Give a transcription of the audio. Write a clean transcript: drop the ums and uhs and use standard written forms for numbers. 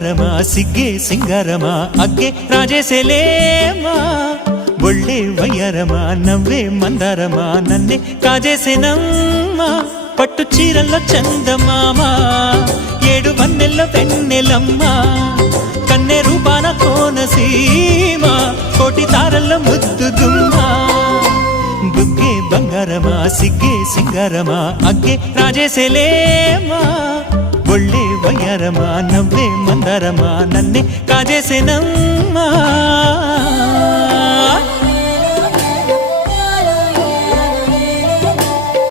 ಬಂಗಾರಮ ಸಿಗ್ಗೆ ಸಿಂಗಾರಮ ಅಗ್ಗೆ ರಾಜೇಸೆಲೇಮಾ ಒಳ್ಳೆ వయ్యారమ నవ్వే మందారమ నన్నే కాజేసేనమ్మ పట్టు చీరల్లో చందమామ ఏడు వన్నెల్లో వెన్నెలమ్మ కన్నె రూపాన కోనసీమ కోటి తారల్లో ముద్దు గుమ్మ బుగ్గే బంగారమ సిగ్గే సింగారమ అగ్గే రాజేసెలేమా ఒళ్ళే వయ్యారమ నవ్వే మందారమ నన్నే కాజేసేనమ్మ